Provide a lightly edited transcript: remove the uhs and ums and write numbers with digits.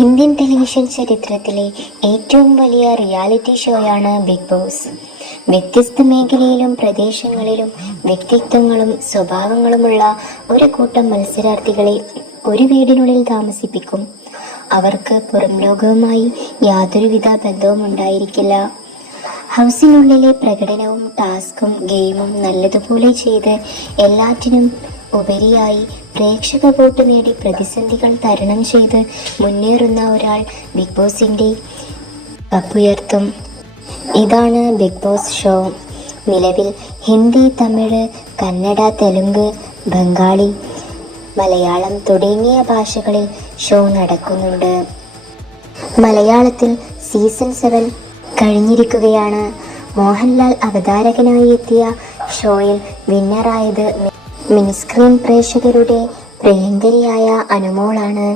Indian television ചരിത്രത്തിലെ ഏറ്റവും വലിയ റിയാലിറ്റി ഷോയാണ് ബിഗ് ബോസ്. വ്യത്യസ്ത മേഖലയിലും പ്രദേശങ്ങളിലും വ്യക്തിത്വങ്ങളും സ്വഭാവങ്ങളുമുള്ള ഒരു കൂട്ടം മത്സരാർത്ഥികളെ ഒരു വീടിനുള്ളിൽ താമസിപ്പിക്കും. അവർക്ക് പുറം ലോകവുമായി യാതൊരുവിധ ബന്ധവും ഉണ്ടായിരിക്കില്ല. ഹൗസിനുള്ളിലെ പ്രകടനവും ടാസ്കും ഗെയിമും നല്ലതുപോലെ ചെയ്ത് എല്ലാറ്റിനും ഉപരിയായി പ്രേക്ഷക വോട്ട് നേടി പ്രതിസന്ധികൾ തരണം ചെയ്ത് മുന്നേറുന്ന ഒരാൾ ബിഗ് ബോസിന്റെ കപ്പുയർത്തും. ഇതാണ് ബിഗ് ബോസ് ഷോ. നിലവിൽ ഹിന്ദി, തമിഴ്, കന്നഡ, തെലുങ്ക്, ബംഗാളി, മലയാളം തുടങ്ങിയ ഭാഷകളിൽ ഷോ നടക്കുന്നുണ്ട്. മലയാളത്തിൽ സീസൺ 7 കഴിഞ്ഞിരിക്കുകയാണ്. മോഹൻലാൽ അവതാരകനായി എത്തിയ ഷോയിൽ വിന്നറായത് മിനിസ്ക്രീൻ പ്രേക്ഷകരുടെ പ്രിയങ്കരിയായ അനുമോളാണ്.